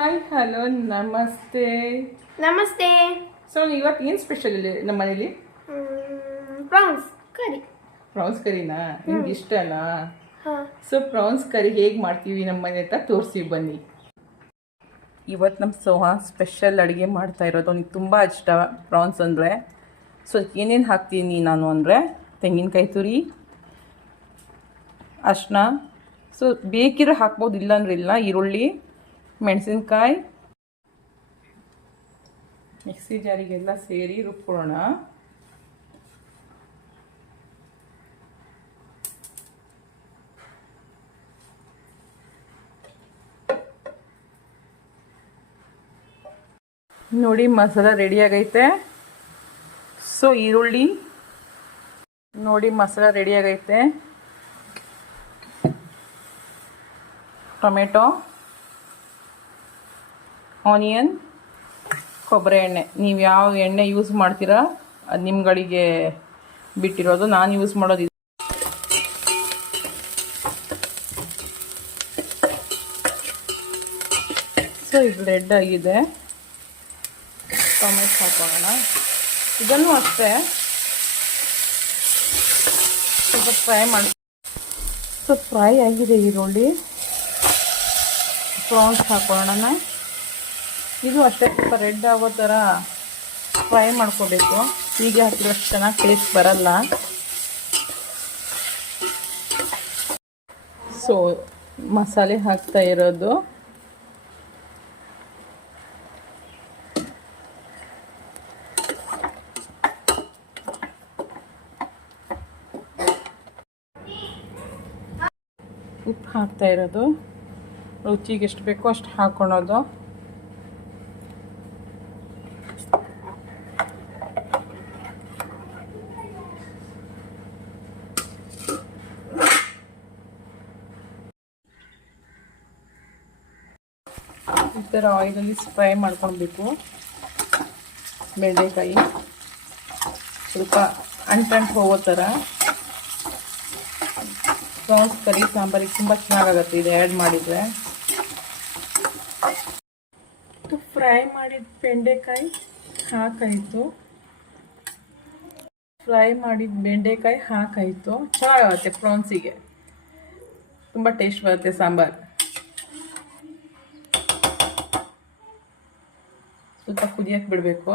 Hi hello ನಮಸ್ತೆ. ನಮಸ್ತೆ. So ಇವತ್ತು ಏನು ಸ್ಪೆಷಲ್ ಇದೆ ನಮ್ಮ ಮನೇಲಿ? ಪ್ರಾನ್ಸ್ ಕರಿ. ಪ್ರಾನ್ಸ್ ಕರಿನಾ? ನಿಮ್ಗೆ ಇಷ್ಟನಾ? ಸೊ ಪ್ರಾನ್ಸ್ ಕರಿ ಹೇಗೆ ಮಾಡ್ತೀವಿ ನಮ್ಮ ಮನೆ ಅಂತ ತೋರಿಸಿ ಬನ್ನಿ. ಇವತ್ತು ನಮ್ಮ ಸೋಹಾ ಸ್ಪೆಷಲ್ ಅಡುಗೆ ಮಾಡ್ತಾ ಇರೋದು. ಅವ್ನಿಗೆ ತುಂಬ ಇಷ್ಟ ಪ್ರಾನ್ಸ್ ಅಂದರೆ. ಸೊ ಏನೇನು ಹಾಕ್ತೀನಿ ನಾನು ಅಂದರೆ ತೆಂಗಿನಕಾಯಿ ತುರಿ, ಅರಿಶಿನ, ಸೊ ಬೇಕಿರೋ ಹಾಕ್ಬೋದು, ಇಲ್ಲಾಂದ್ರೆ ಇಲ್ಲ, ಈರುಳ್ಳಿ, ಮೆಣಸಿನ್ಕಾಯಿ, ಮಿಕ್ಸಿ ಜಾರಿಗೆಲ್ಲ ಸೇರಿ ರುಬ್ಕೊಳ್ಳೋಣ. ನೋಡಿ ಮಸಾಲ ರೆಡಿ ಆಗೈತೆ. ಸೊ ಈರುಳ್ಳಿ ನೋಡಿ ಮಸಾಲ ರೆಡಿ ಆಗೈತೆ. ಟೊಮೆಟೊ, ಆನಿಯನ್, ಕೊಬ್ಬರಿ ಎಣ್ಣೆ. ನೀವು ಯಾವ ಎಣ್ಣೆ ಯೂಸ್ ಮಾಡ್ತೀರಾ ಅದು ನಿಮ್ಗಳಿಗೆ ಬಿಟ್ಟಿರೋದು. ನಾನು ಯೂಸ್ ಮಾಡೋದು ಇದು. ಸೊ ಇದು ರೆಡ್ ಆಗಿದೆ. ಟೊಮೆಟೊ ಹಾಕೋಣ. ಇದನ್ನು ಅಷ್ಟೇ ಸ್ವಲ್ಪ ಫ್ರೈ ಮಾಡಿ. ಸೊ ಫ್ರೈ ಆಗಿದೆ ಈರುಳ್ಳಿ. ಪ್ರಾನ್ಸ್ ಹಾಕೊಳ್ಳೋಣ. ಇದು ಅಷ್ಟೇ ಸ್ವಲ್ಪ ರೆಡ್ ಆಗೋ ಥರ ಫ್ರೈ ಮಾಡ್ಕೋಬೇಕು. ಹೀಗೆ ಹಾಕಿದ್ರೆ ಅಷ್ಟು ಚೆನ್ನಾಗಿ ಟೇಸ್ಟ್ ಬರಲ್ಲ. ಸೊ ಮಸಾಲೆ ಹಾಕ್ತಾ ಇರೋದು. ಉಪ್ಪು ಹಾಕ್ತಾ ಇರೋದು. ರುಚಿಗೆ ಎಷ್ಟು ಬೇಕೋ ಅಷ್ಟು ಹಾಕ್ಕೊಳೋದು. ಈ ಥರ ಆಯಿಲಲ್ಲಿ ಫ್ರೈ ಮಾಡ್ಕೊಳ್ಬೇಕು. ಬೆಂಡೆಕಾಯಿ ಸ್ವಲ್ಪ ಅಂಟಂಟು ಹೋಗೋ ಥರ. ಪ್ರಾನ್ಸ್ ಕರಿ ಸಾಂಬಾರಿಗೆ ತುಂಬ ಚೆನ್ನಾಗಾಗತ್ತೆ ಇದು ಆ್ಯಡ್ ಮಾಡಿದರೆ. ಫ್ರೈ ಮಾಡಿದ ಬೆಂಡೆಕಾಯಿ ಹಾಕಾಯಿತು. ಚೆನ್ನಾಗಾಗುತ್ತೆ. ಪ್ರಾನ್ಸಿಗೆ ತುಂಬ ಟೇಸ್ಟ್ ಬರುತ್ತೆ ಸಾಂಬಾರು. ಸ್ವಲ್ಪ ಕುದಿಯಕ್ಕೆ ಬಿಡಬೇಕು.